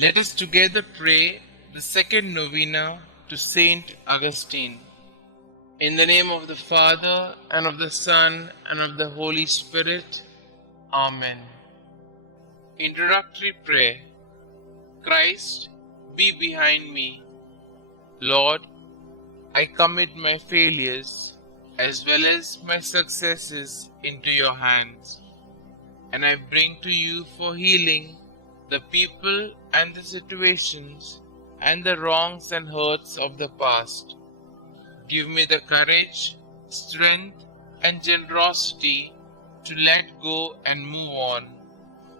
Let us together pray the second novena to Saint Augustine. In the name of the Father, and of the Son, and of the Holy Spirit. Amen. Introductory Prayer. Christ, be behind me. Lord, I commit my failures as well as my successes into your hands, and I bring to you for healing the people and the situations and the wrongs and hurts of the past. Give me the courage, strength, and generosity to let go and move on,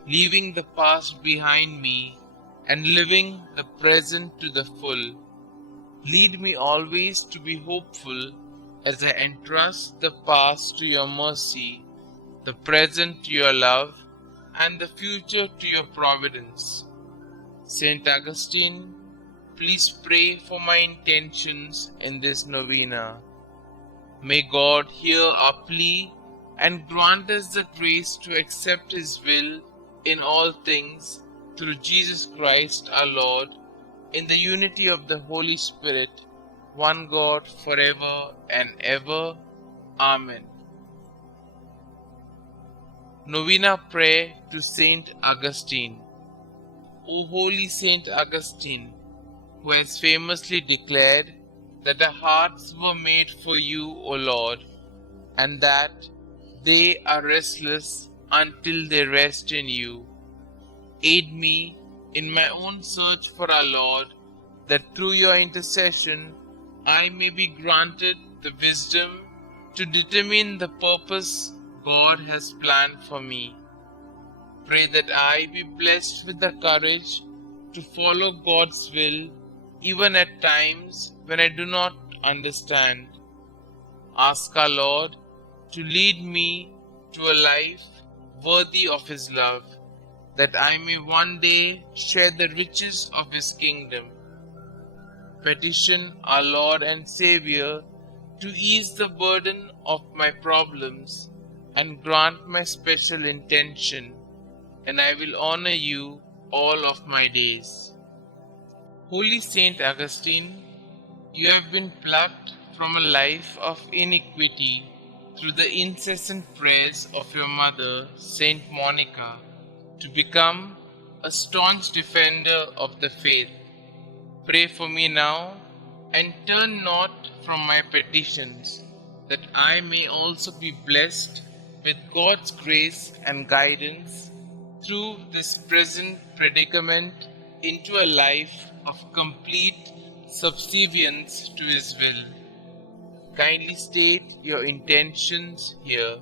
leaving the past behind me and living the present to the full. Lead me always to be hopeful as I entrust the past to your mercy, the present to your love, and the future to your providence. Saint Augustine, please pray for my intentions in this novena. May God hear our plea and grant us the grace to accept His will in all things through Jesus Christ our Lord, in the unity of the Holy Spirit, one God forever and ever. Amen. Novena Prayer to Saint Augustine. O holy Saint Augustine, who has famously declared that our hearts were made for you, O Lord, and that they are restless until they rest in you. Aid me in my own search for our Lord, that through your intercession I may be granted the wisdom to determine the purpose God has planned for me. Pray that I be blessed with the courage to follow God's will, even at times when I do not understand. Ask our Lord to lead me to a life worthy of His love, that I may one day share the riches of His kingdom. Petition our Lord and Xavier to ease the burden of my problems and grant my special intention, and I will honor you all of my days. Holy Saint Augustine, you have been plucked from a life of iniquity through the incessant prayers of your mother, Saint Monica, to become a staunch defender of the faith. Pray for me now, and turn not from my petitions, that I may also be blessed with God's grace and guidance through this present predicament into a life of complete subservience to His will. Kindly state your intentions here.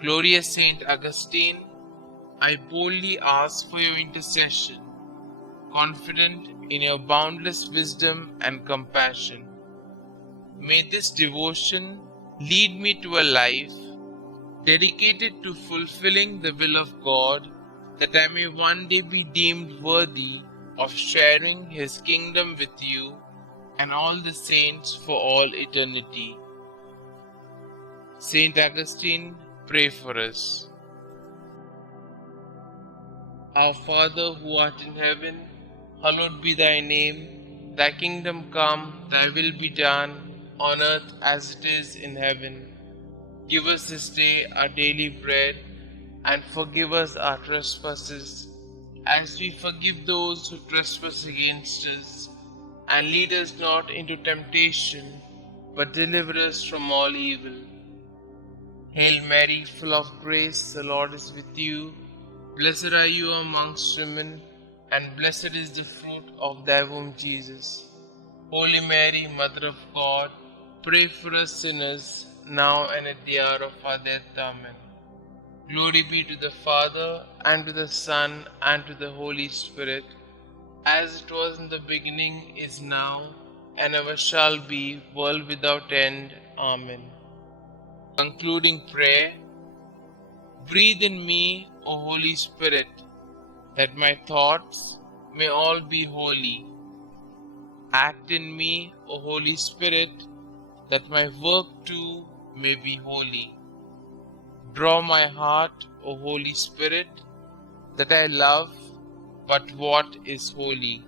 Glorious Saint Augustine, I boldly ask for your intercession, confident in your boundless wisdom and compassion. May this devotion lead me to a life dedicated to fulfilling the will of God, that I may one day be deemed worthy of sharing His kingdom with you and all the saints for all eternity. Saint Augustine, pray for us. Our Father who art in heaven, hallowed be thy name. Thy kingdom come, thy will be done, on earth as it is in heaven. Give us this day our daily bread, and forgive us our trespasses, as we forgive those who trespass against us. And lead us not into temptation, but deliver us from all evil. Hail Mary, full of grace, the Lord is with you. Blessed are you amongst women, and blessed is the fruit of thy womb, Jesus. Holy Mary, Mother of God, pray for us sinners, now and at the hour of our death. Amen. Glory be to the Father, and to the Son, and to the Holy Spirit, as it was in the beginning, is now, and ever shall be, world without end. Amen. Concluding prayer. Breathe in me, O Holy Spirit, that my thoughts may all be holy. Act in me, O Holy Spirit, that my work too may be holy. Draw my heart, O Holy Spirit, that I love but what is holy.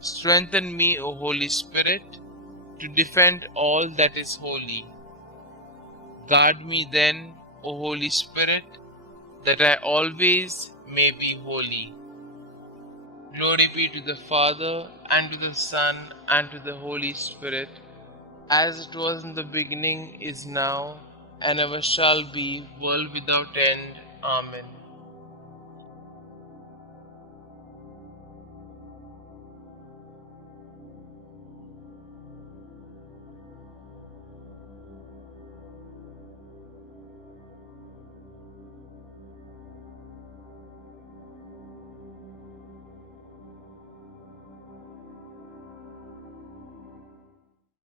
Strengthen me, O Holy Spirit, to defend all that is holy. Guard me then, O Holy Spirit, that I always may be holy. Glory be to the Father, and to the Son, and to the Holy Spirit, as it was in the beginning, is now, and ever shall be, world without end. Amen.